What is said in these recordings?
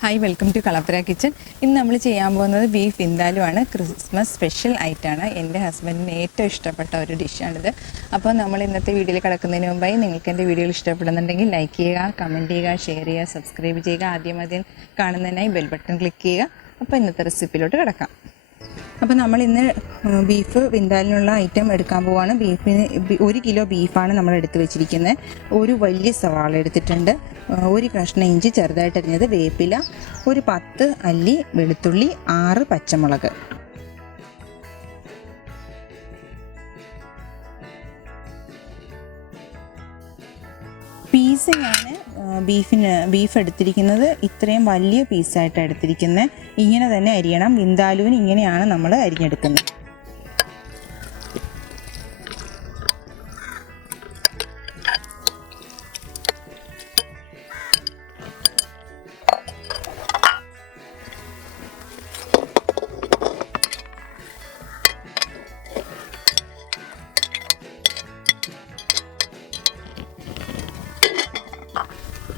Hi, welcome to Kalappura kitchen. ഇന്ന് നമ്മൾ ചെയ്യാൻ പോകുന്നത് ബീഫ് വിന്താലു ആണ്. ക്രിസ്മസ് സ്പെഷ്യൽ ആയിട്ടാണ്. എൻ്റെ ഹസ്ബൻഡിന് ഏറ്റവും ഇഷ്ടപ്പെട്ട ഒരു ഡിഷാണിത്. അപ്പോൾ നമ്മൾ ഇന്നത്തെ വീഡിയോയിൽ കിടക്കുന്നതിന് മുമ്പായി നിങ്ങൾക്ക് എൻ്റെ വീഡിയോയിൽ ഇഷ്ടപ്പെടുന്നുണ്ടെങ്കിൽ ലൈക്ക് ചെയ്യുക, കമൻറ്റ് ചെയ്യുക, ഷെയർ ചെയ്യുക, സബ്സ്ക്രൈബ് ചെയ്യുക. ആദ്യം കാണുന്നതിനായി ബെൽ ബട്ടൺ ക്ലിക്ക് ചെയ്യുക. അപ്പോൾ ഇന്നത്തെ റെസിപ്പിയിലോട്ട് കിടക്കാം. അപ്പോൾ നമ്മൾ ഇന്ന് ബീഫ് വിന്താലിനുള്ള ഐറ്റം എടുക്കാൻ പോവുകയാണ്. ബീഫിന് 1 കിലോ ബീഫാണ് നമ്മൾ എടുത്ത് വെച്ചിരിക്കുന്നത്. ഒരു വലിയ സവാള എടുത്തിട്ടുണ്ട്, ഒരു കഷ്ണം ഇഞ്ചി ചെറുതായിട്ട് അരിഞ്ഞത്, വേപ്പില, ഒരു 10 അല്ലി വെളുത്തുള്ളി, 6 പച്ചമുളക്. പീസ് ഞാൻ ബീഫ് എടുത്തിരിക്കുന്നത് ഇത്രയും വലിയ പീസായിട്ടാണ് എടുത്തിരിക്കുന്നത്. ഇങ്ങനെ തന്നെ അരിയണം. വിന്താലുവിന് ഇങ്ങനെയാണ് നമ്മൾ അരിഞ്ഞെടുക്കുന്നത്.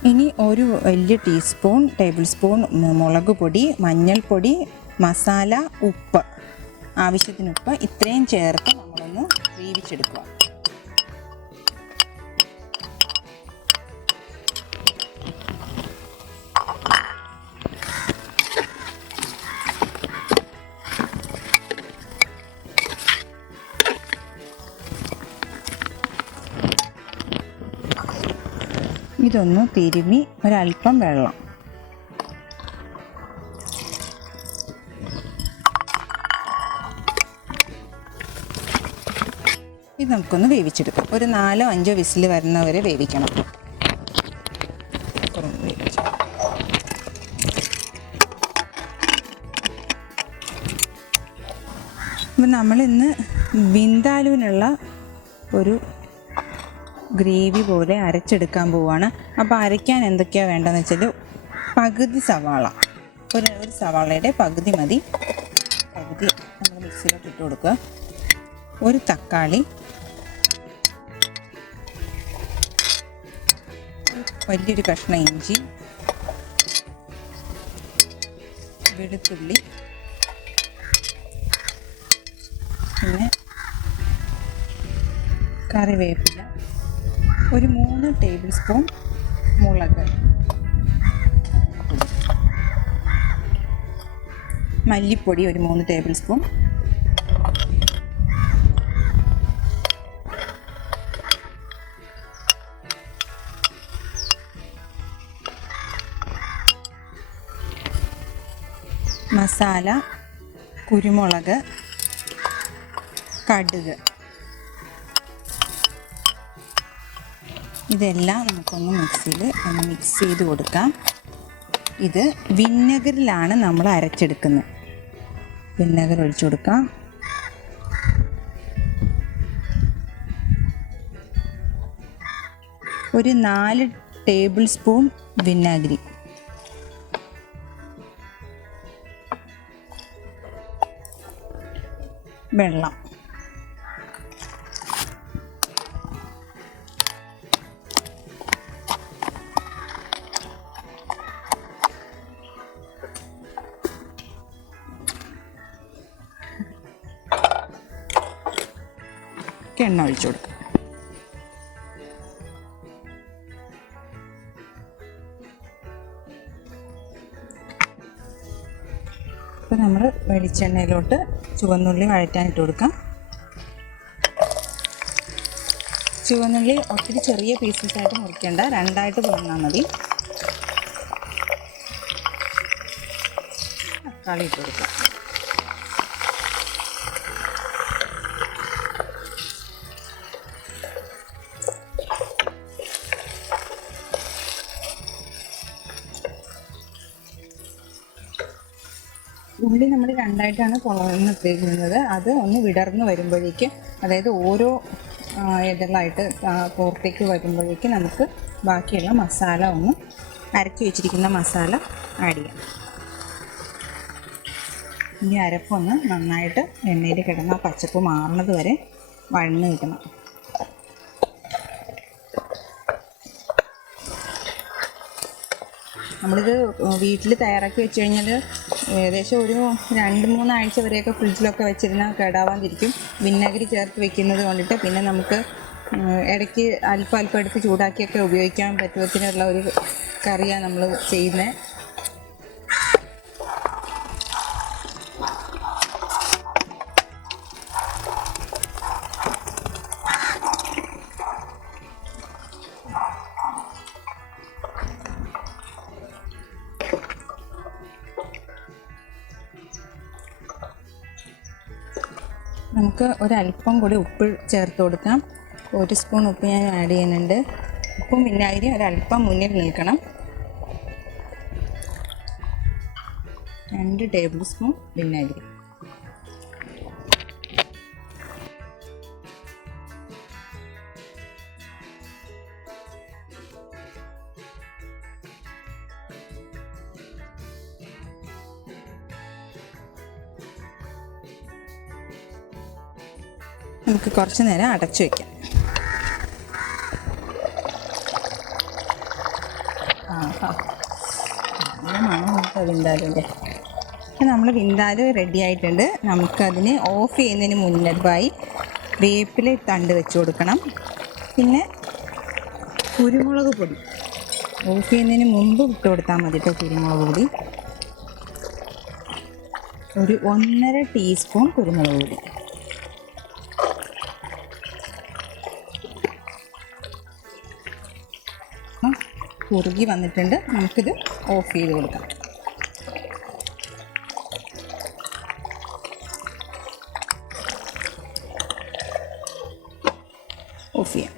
ഇനി ഒരു വലിയ ടേബിൾ സ്പൂൺ മുളക് പൊടി, മഞ്ഞൾപ്പൊടി, മസാല, ഉപ്പ്, ആവശ്യത്തിന് ഉപ്പ്, ഇത്രയും ചേർത്ത് നമ്മളൊന്ന് വേവിച്ചെടുക്കുക. ഇതൊന്ന് തിരുമ്മി ഒരല്പം വെള്ളം. ഇത് നമുക്കൊന്ന് വേവിച്ചെടുക്കാം. ഒരു 4-5 വിസിൽ വരുന്നവരെ വേവിക്കണം. അപ്പം നമ്മളിന്ന് വിന്താലുവിനുള്ള ഒരു ഗ്രേവി പോലെ അരച്ചെടുക്കാൻ പോവുകയാണ്. അപ്പോൾ അരയ്ക്കാൻ എന്തൊക്കെയാണ് വേണ്ടതെന്ന് വെച്ചാൽ, പകുതി സവാള, ഒരു സവാളയുടെ പകുതി മതി, പകുതി നമ്മൾ മിക്സിയിലോട്ട് ഇട്ട് കൊടുക്കുക. ഒരു തക്കാളി, വലിയൊരു കഷ്ണം ഇഞ്ചി, വെളുത്തുള്ളി, പിന്നെ കറിവേപ്പില, ഒരു 3 ടേബിൾ സ്പൂൺ മുളക്, മല്ലിപ്പൊടി ഒരു 3 ടേബിൾ സ്പൂൺ, മസാല, കുരുമുളക്, കടുക്. ഇതെല്ലാം നമുക്കൊന്ന് മിക്സിയിൽ മിക്സ് ചെയ്ത് കൊടുക്കാം. ഇത് വിനെഗറിലാണ് നമ്മൾ അരച്ചെടുക്കുന്നത്. വിനെഗർ ഒഴിച്ചു കൊടുക്കാം. ഒരു 4 ടേബിൾ സ്പൂൺ വിനാഗിരി, വെള്ളം, എണ്ണ ഒഴിച്ചു കൊടുക്കുക. അപ്പോൾ നമ്മൾ വെളിച്ചെണ്ണയിലോട്ട് ചുവന്നുള്ളി വഴറ്റാനിട്ട് കൊടുക്കാം. ചുവന്നുള്ളി ഒത്തിരി ചെറിയ പീസസായിട്ട് മുറിക്കേണ്ട, 2ആയിട്ട് പിളർന്നാൽ മതി. തക്കാളി ഇട്ട് കൊടുക്കാം. ഉള്ളി നമ്മൾ 2ആയിട്ടാണ് പിളർന്നിട്ടേക്കുന്നത്. അത് ഒന്ന് വിടർന്ന് വരുമ്പോഴേക്കും, അതായത് ഓരോ ഇതളായിട്ട് പുറത്തേക്ക് വരുമ്പോഴേക്കും നമുക്ക് ബാക്കിയുള്ള മസാല ഒന്ന് അരച്ച് വെച്ചിരിക്കുന്ന മസാല ആഡ് ചെയ്യാം. ഈ അരപ്പൊന്ന് നന്നായിട്ട് എണ്ണയിൽ കിടന്ന് ആ പച്ചപ്പ് മാറുന്നത് വരെ വഴന്ന് കിട്ടണം. നമ്മളിത് വീട്ടിൽ തയ്യാറാക്കി വെച്ച് കഴിഞ്ഞാൽ ഏകദേശം ഒരു 2-3 ആഴ്ച വരെയൊക്കെ ഫ്രിഡ്ജിലൊക്കെ വെച്ചിരുന്നാൽ കേടാവാതിരിക്കും. വിനാഗിരി ചേർത്ത് വെക്കുന്നത് കൊണ്ടിട്ട് പിന്നെ നമുക്ക് ഇടയ്ക്ക് അല്പം എടുത്ത് ചൂടാക്കിയൊക്കെ ഉപയോഗിക്കാൻ പറ്റുന്നതിനുള്ള ഒരു കറിയാണ് നമ്മൾ ചെയ്യുന്നത്. നമുക്ക് ഒരല്പം കൂടി ഉപ്പ് ചേർത്ത് കൊടുക്കാം. 1 സ്പൂൺ ഉപ്പ് ഞാൻ ആഡ് ചെയ്യുന്നുണ്ട്. ഉപ്പും വിനാഗിരിയും ഒരല്പം മുന്നിൽ നിൽക്കണം. 2 ടേബിൾ സ്പൂൺ വിനാഗിരി. നമുക്ക് കുറച്ച് നേരം അടച്ചു വയ്ക്കാം. നല്ല മണം വിന്താലുണ്ട്. അപ്പം നമ്മൾ വിന്താല് റെഡി ആയിട്ടുണ്ട്. നമുക്കതിന് ഓഫ് ചെയ്യുന്നതിന് മുൻപായി വേപ്പില തണ്ട് വെച്ച് കൊടുക്കണം. പിന്നെ കുരുമുളക് പൊടി ഓഫ് ചെയ്യുന്നതിന് മുമ്പ് ഇട്ട് കൊടുത്താൽ മതി കേട്ടോ. കുരുമുളക് പൊടി ഒരു 1.5 ടീസ്പൂൺ കുരുമുളക് പൊടി. കുറുകി വന്നിട്ടുണ്ട്. നമുക്കിത് ഓഫ് ചെയ്ത് കൊടുക്കാം. ഓഫ് ചെയ്യാം.